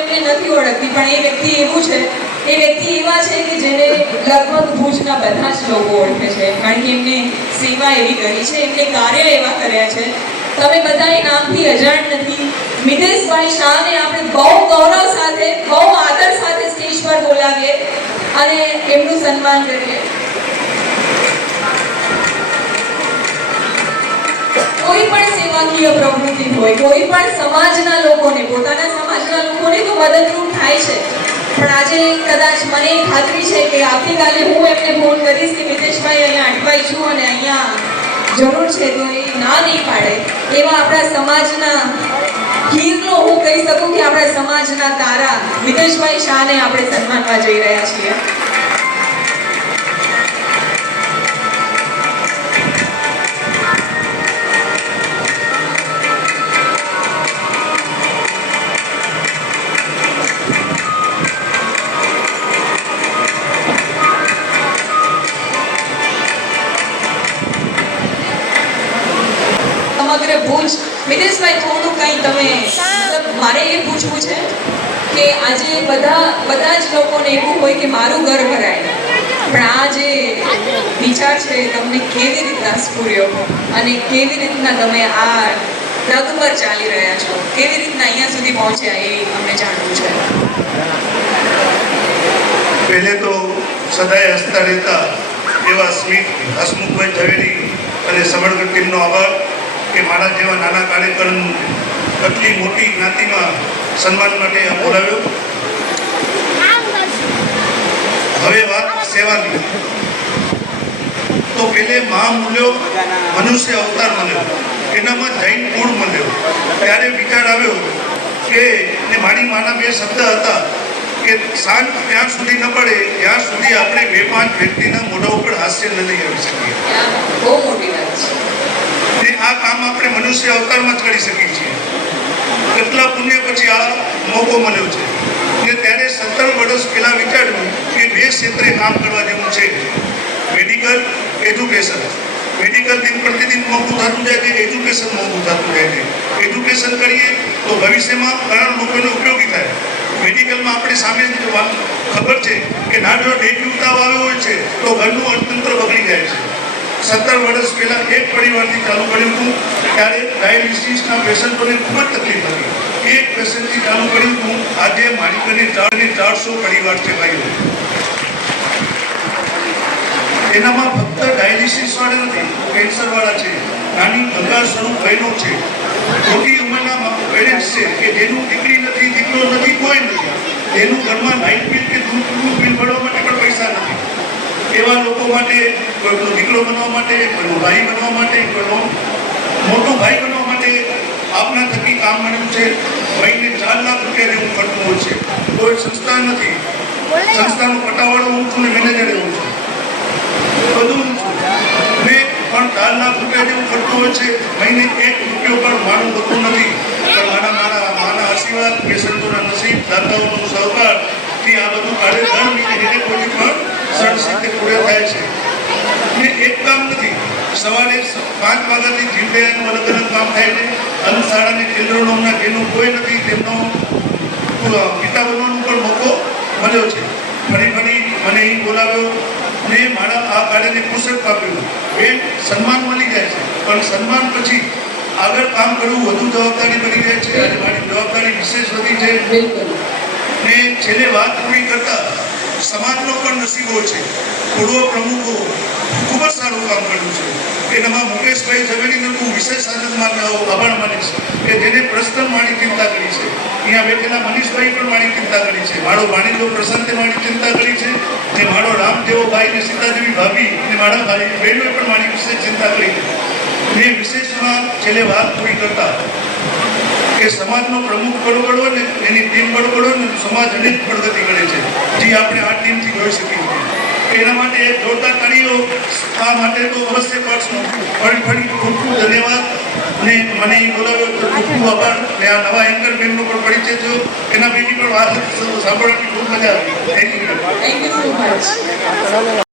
એમને નથી ઓળખતી, પણ એ વ્યક્તિ એવું છે, એ વ્યક્તિ એવા છે કે જેને લગભગ ભુજના બધા જ લોકો ઓળખે છે, કારણ કે એમને સેવા એવી કરી છે, એમને કાર્ય એવા કર્યા છે. તમે બધા એ નામથી અજાણ નથી. મિતેશભાઈ શાહને આપણે બહુ ગૌરવ સાથે, બહુ આદર સાથે સ્ટેજ પર બોલાવીએ અને એમનું સન્માન કરીએ. કોઈ પણ સેવાકીય પ્રવૃત્તિ હોય, કોઈ પણ સમાજના લોકોને, પોતાના સમાજના લોકોને તો મદદરૂપ થાય છે, પણ આજે કદાચ મને ખાતરી છે કે આવતીકાલે હું એમને ફોન કરીશ કે મિતેશભાઈ અહીંયા અટવાઈ છું અને અહીંયા જરૂર છે, તો એ ના નહીં પાડે. એવા આપણા સમાજના હીરો હું કહી શકું કે આપણા સમાજના તારા મિતેશભાઈ શાહને આપણે સન્માનવા જઈ રહ્યા છીએ. સમગ્ર ભુજ, મિતેશભાઈ થોડું કંઈ તમે, મારે એ પૂછવું છે કે આજે બધા જ લોકોને એવું હોય કે મારું ઘર ભરાય, પણ આ જે વિચાર છે તમને કેવી રીતના સ્ફૂર્યો અને કેવી રીતના તમે આ રગ પર ચાલી રહ્યા છો, કેવી રીતના અહીંયા સુધી પહોંચ્યા, એ અમને જાણવું છે. પહેલે તો સદાય હસતા રહેતા એવા સ્મિત હસમુખભાઈ ઝવેરી અને સમગ્ર ટીમનો આભાર કે મારા જેવા નાના કાર્યકરનું આટલી મોટી જ્ઞાતિમાં સન્માન માટે બોલાવ્યો. હવે વાત સેવાની. તો પેલે મહામૂલ્યો મનુષ્ય અવતાર મળ્યો, એનામાં જૈન ગુણ મળ્યો. ત્યારે વિચાર આવ્યો કે મારી માના બે શબ્દ હતા કે સાંજ ત્યાં સુધી ન પડે જ્યાં સુધી આપણે બે પાંચ વ્યક્તિના મોઢા ઉપર હાસ્ય ન લઈ આવી શકીએ. બહુ મોટી વાત છે. આ કામ આપણે મનુષ્ય અવતારમાં જ કરી શકીએ છીએ. કેટલા પુણ્ય પછી આ મોકો મળ્યો છે. કે ત્યારે 17 વર્ષ પહેલા વિચાર્યું કે બે ક્ષેત્રે કામ કરવા જેવું છે, મેડિકલ, એજ્યુકેશન. મેડિકલ દિન પ્રતિદિન મોંઘું થતું જાય છે, એજ્યુકેશન મોંઘું થતું જાય છે. એજ્યુકેશન કરીએ તો ભવિષ્યમાં ઘણા લોકોને ઉપયોગી થાય. મેડિકલમાં આપણે સામે ખબર છે કે નાનો ડેન્ગ્યુ તાવ આવ્યો હોય છે તો ઘરનું અર્થતંત્ર બગડી જાય છે. 17 વર્ષ પહેલા એક પરિવારથી ચાલુ કર્યું હતું, ત્યારે ડાયાલિસિસના પેશન્ટોને ખૂબ જ તકલીફ હતી. એક પેશન્ટથી ચાલુ કર્યું હતું. આજે મારી કરીને 400 પરિવાર છે ભાઈઓ. એનામાં ફક્ત ડાયાલિસિસ વાળા નથી, કેન્સર વાળા છે, નાની ગંગા સ્વરૂપ બહેનો છે, મોટી ઉંમરના પેરેન્ટ્સ છે કે જેનું દીકરી નથી, દીકરો નથી, કોઈ નથી, જેનું ઘરમાં લાઇટ બિલ કે દૂધનું બિલ ભરવા માટે પણ પૈસા નથી. એવા લોકો માટે, કોઈનો દીકરો બનવા માટે, કોઈનો ભાઈ બનવા માટે, કોઈનો મોટો ભાઈ બનવા માટે આપના થકી કામ મળ્યું છે. મહિને 4 લાખ રૂપિયા જેવું ખર્ચું હોય છે. કોઈ સંસ્થા નથી, સંસ્થાનો પટાવાળો હું છું ને મેનેજર એવું છું, બધું છું. મેં પણ 4 લાખ રૂપિયા જેવું ખર્ચું હોય છે. મહિને 1 રૂપિયો પણ મારું હોતું નથી. પણ માના આશીર્વાદ, પેશન્ટોના નસીબ, દાતાઓનો સહકારથી આ બધું કાર્ય દર મહિને કોઈ પણ સડસીતે પૂરા થાય છે. ને એક કામ નથી, સવારે 5 વાગ્યાથી જીવદયાનું અલગ અલગ કામ થાય છે. અનુશાળાને કેન્દ્રોના જેનું કોઈ નથી તેમનો પિતા બનવાનો પણ મોકો મળ્યો છે. ફરી મને અહીં બોલાવ્યો ને મારા આ કાર્યને પુરસ્કાર આપ્યું. એ સન્માન મળી જાય છે, પણ સન્માન પછી આગળ કામ કરવું વધુ જવાબદારી બની જાય છે. અને મારી જવાબદારી વિશેષ વધી છે. ને છેલ્લે વાત પૂરી કરતા સમાજનો પણ નસીબો છે. પૂર્વ પ્રમુખો ખૂબ જ સારું કામ કર્યું છે. એનામાં મુકેશભાઈ ઝવેરીનું હું વિશેષ આભાર માનીશ કે જેને પ્રશ્ન મારી ચિંતા કરી છે. અહીંયા બેઠેલા મનીષભાઈ પણ મારી ચિંતા કરી છે. મારો ભાણીજો પ્રશાંતે મારી ચિંતા કરી છે. ને મારો રામદેવો ભાઈ ને સીતાદેવી ભાભી ને મારા ભાઈ બહેનોએ પણ મારી વિશેષ ચિંતા કરી છે. ને વિશેષમાં છેલ્લે વાત પૂરી કરતા કે સમાજનો પ્રમુખ બરોબર હોય ને એની ટીમ બરોબર હોય ને સમાજ અનેક પ્રગતિ કરે છે, જે આપણે આ ટીમથી જોઈ શકીએ છીએ. એના માટે એક જોરદાર તાળીઓ આ માટે તો અવશ્ય પાડશું. ફરી ખૂબ ખૂબ ધન્યવાદ. ને મને બોલાવ્યો તો ખૂબ ખૂબ આભાર. ને આ નવા એન્કર બેનનો પણ પરિચય થયો, એના બીજી પણ વાત સાંભળવાની ખૂબ મજા આવી. Thank you.